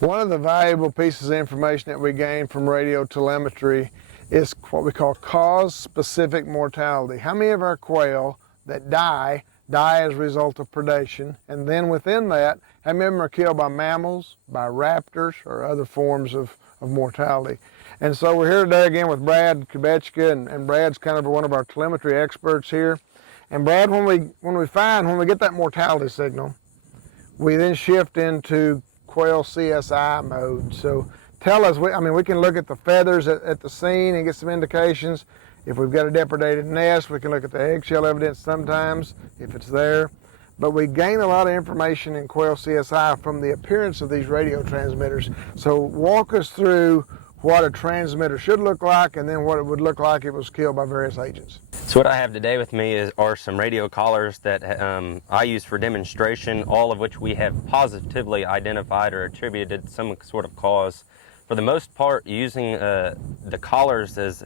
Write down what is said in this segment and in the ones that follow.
One of the valuable pieces of information that we gain from radio telemetry is what we call cause-specific mortality. How many of our quail that die as a result of predation? And then within that, how many of them are killed by mammals, by raptors, or other forms of mortality? And so we're here today again with Brad Kubechka, and Brad's kind of one of our telemetry experts here. And Brad, when we get that mortality signal, we then shift into Quail CSI mode. So tell us, we can look at the feathers at the scene and get some indications. If we've got a depredated nest, we can look at the eggshell evidence sometimes, if it's there. But we gain a lot of information in Quail CSI from the appearance of these radio transmitters. So walk us through what a transmitter should look like, and then what it would look like if it was killed by various agents. So what I have today with me are some radio collars that I use for demonstration, all of which we have positively identified or attributed some sort of cause. For the most part, using the collars as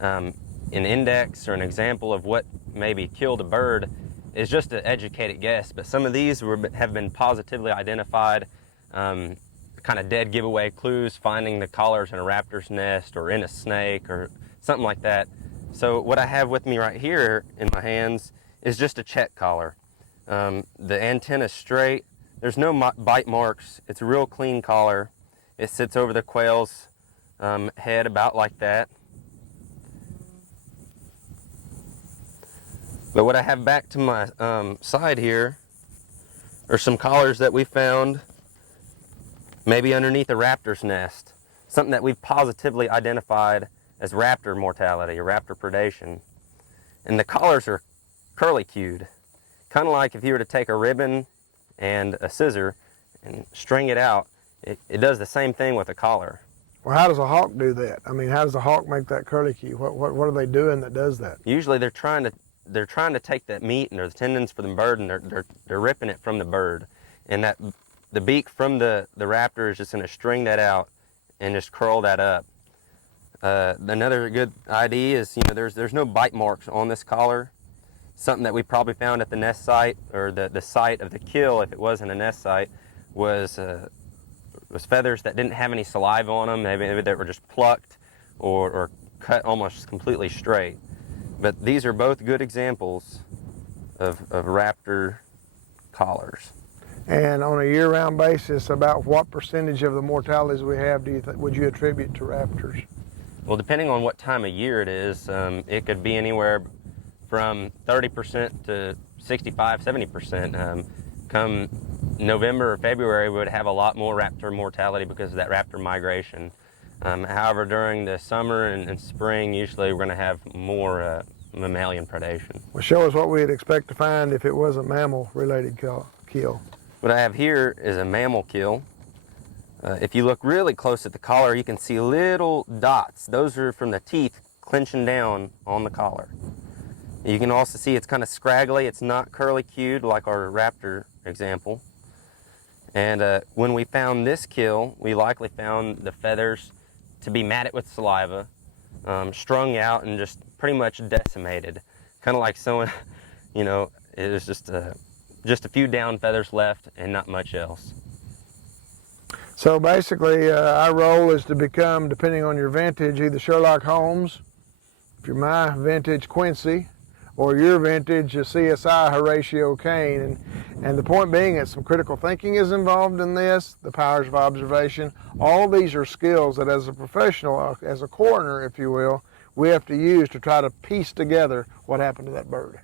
an index or an example of what maybe killed a bird is just an educated guess, but some of these have been positively identified, kind of dead giveaway clues, finding the collars in a raptor's nest or in a snake or something like that. So what I have with me right here in my hands is just a check collar. The antenna's straight, there's no bite marks, it's a real clean collar. It sits over the quail's head about like that. But what I have back to my side here are some collars that we found maybe underneath a raptor's nest, something that we've positively identified as raptor mortality or raptor predation. And the collars are curlicued, kind of like if you were to take a ribbon and a scissor and string it out, it does the same thing with a collar. Well, how does a hawk do that? I mean, how does a hawk make that curlicue? What are they doing that does that? Usually they're trying to take that meat and the tendons for the bird, and they're ripping it from the bird, and that the beak from the raptor is just going to string that out and just curl that up. Another good idea is, there's no bite marks on this collar. Something that we probably found at the nest site, or the site of the kill, if it wasn't a nest site, was feathers that didn't have any saliva on them. Maybe they were just plucked or cut almost completely straight. But these are both good examples of raptor collars. And on a year-round basis, about what percentage of the mortalities we have would you attribute to raptors? Well, depending on what time of year it is, it could be anywhere from 30% to 65, 70%. Come November or February, we would have a lot more raptor mortality because of that raptor migration. However, during the summer and spring, usually we're going to have more mammalian predation. Well, show us what we'd expect to find if it was a mammal-related kill. What I have here is a mammal kill. If you look really close at the collar, you can see little dots. Those are from the teeth clenching down on the collar. You can also see it's kind of scraggly. It's not curly-cued like our raptor example. And when we found this kill, we likely found the feathers to be matted with saliva, strung out and just pretty much decimated. Kind of like someone, it was just a few down feathers left and not much else. So basically, our role is to become, depending on your vintage, either Sherlock Holmes, if you're my vintage Quincy, or your vintage CSI Horatio Kane. And the point being that some critical thinking is involved in this, the powers of observation. All of these are skills that as a professional, as a coroner, if you will, we have to use to try to piece together what happened to that bird.